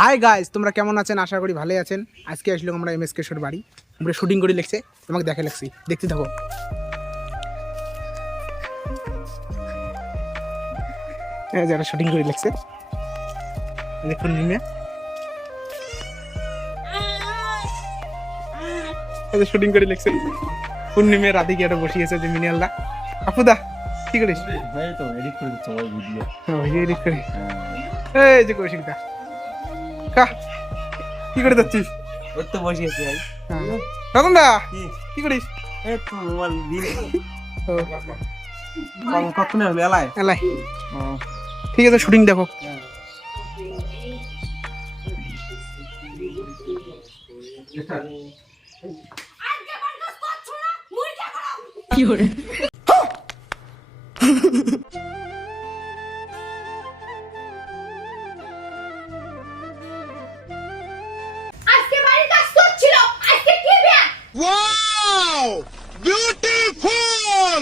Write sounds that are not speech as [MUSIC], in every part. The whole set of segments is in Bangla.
হাই গাইস তোমরা কেমন আছেন? আশা করি ভালোই আছেন। আজকে আসলো আমরা এম এস কেশোর বাড়ি। আমরা শুটিং করে লিখছে তোমাকে দেখে লাগছি দেখতে থাকো। যারা শুটিং করে লিখছে দেখুন নিমে শুটিং করে লিখছে পূর্ণিমে গিয়ে একটা বসিয়েছে যে মিনিয়ালদা আপুদা কি করিস? এই তো এডিট করে দিচ্ছ ওই ভিডিও ওই যে এদিক করে। এই যে কৌশিকদা। কা কি করে যাচ্ছিস? ওর তো বসিয়েছি ভাই। রতন দা কি? কি করিস? এই তো মোবাইল দিন কখন হলো এলাই এলাই ঠিক আছে শুটিং দেখো। আজকে Wow! Beautiful!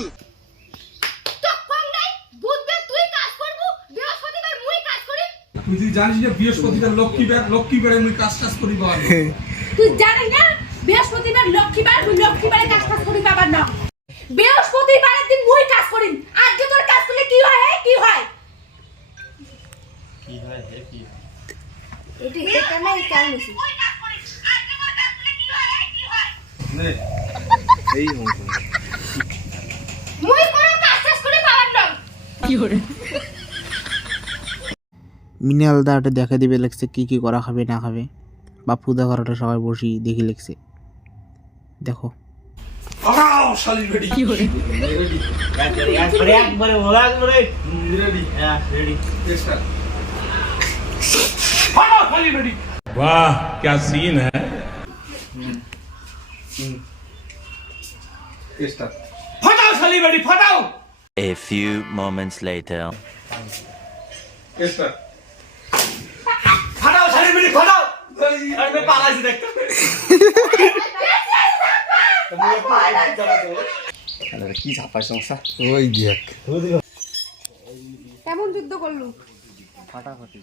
তো কম নাই বুধবার তুই কাজ করব বৃহস্পতিবার মুই কাজ করি। তুই যদি জানিস যে বৃহস্পতিবার লক্ষ্মীবার লক্ষ্মীবারে মুই কাজ টাজ করি বাবা। [LAUGHS] তুই জানিস না বৃহস্পতিবার লক্ষ্মীবার মুই লক্ষ্মীবারে কাজ কাজ করি বাবার না। বৃহস্পতিবারের দিন মুই কাজ করি। আজকে তোর কাজ করলে কি হয় হে? কি হয়? কি হয় হে কি এটি এটা না এটা নিছি নে এই হচ্ছে মুই কোনো কাজ কাজ করি বাবার না মিনাল দাটা দেখা দিবে লাগছে কি কি করা খাবে না খাবে বাপু দা ঘরটা সবাই বসি দেখি লাগছে দেখো আও শালি রেডি একবারে একবারে বলা একবারে রেডি হ্যাঁ রেডি স্টার্ট ফাটা শালি রেডি वाह क्या सीन है স্টার্ট ফাটাও শালি ready ফাটাও A few moments later. Start ফাটাও শালি রেডি ফাটাও আমি পালাইছি দেখতে কি ছাপাই সংসার ওই দেখ কেমন যুদ্ধ করলু ফাটাফাটি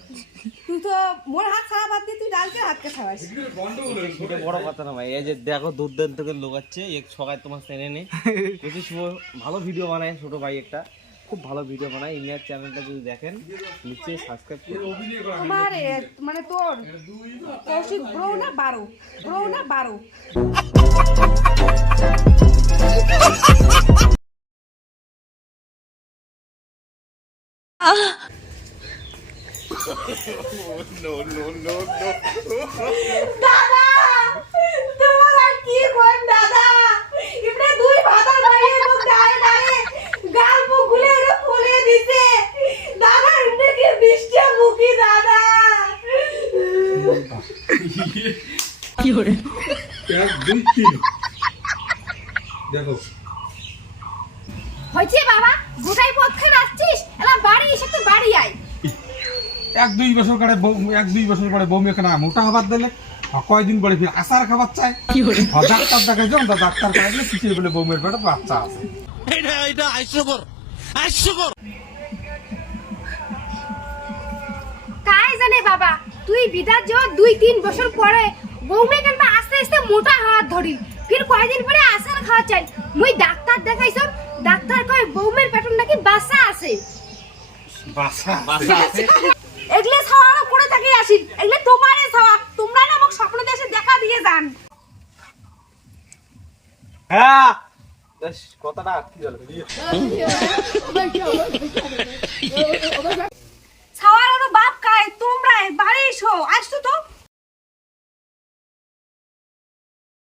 তুই তো মোর হাত ছাড়া বাদ দিয়ে তুই ডালকে হাতকে এটা বড় কথা না ভাই এই যে দেখো দুর্দান্ত থেকে লোক আছে এক সবাই তোমার চেনে নেই। যদি শুভ ভালো ভিডিও বানায় ছোট ভাই একটা। খুব ভালো ভিডিও বানায় ইন্ডিয়ার চ্যানেলটা যদি দেখেন নিশ্চয়ই সাবস্ক্রাইব করুন আমার মানে তোর কৌশিক ব্রো না বারো? ব্রো না বারো? [LAUGHS] দাদা তোমার আর কি কোন দাদা? ইমনে দুই ভাতা বাইরে মুখ দাঁড়ে দাঁড়ে গাল মুখ গুলে ওরে ফুলে দিছে। দাদা ইমনে কি বৃষ্টি মুখি দাদা? এক দুই তিন দেখো। হয়েছে বাবা গোটাই পথে আসছিস এলা বাড়ি এসে তো বাড়ি আয় এক দুই বছর পরে বউ- এক দুই বছর পরে বৌমি কেনা মোটা হবার দিলে আর কয়দিন পরে ফির আসার খাবার চাই। ডাক্তার দেখাই যাও তা ডাক্তার দেখাইলে পিছিয়ে বলে বৌমের পেটে বাচ্চা আছে। কাই জানে বাবা তুই বিদার দুই তিন বছর পরে বউমে কেন আস্তে আস্তে মোটা হওয়ার ধরি ফির কয়দিন পরে আসার খাওয়া চাই। মুই ডাক্তার দেখাইছ ডাক্তার কয় বউমের পেটন নাকি বাসা আছে। বাসা বাসা এগুলো করে থাকি আসি। এগুলো তোমারই ছাওয়া তোমরা না আমাকে স্বপ্ন দেশে দেখা দিয়ে যান। হ্যাঁ। বেশ, কথাটা কি হলো [LAUGHS]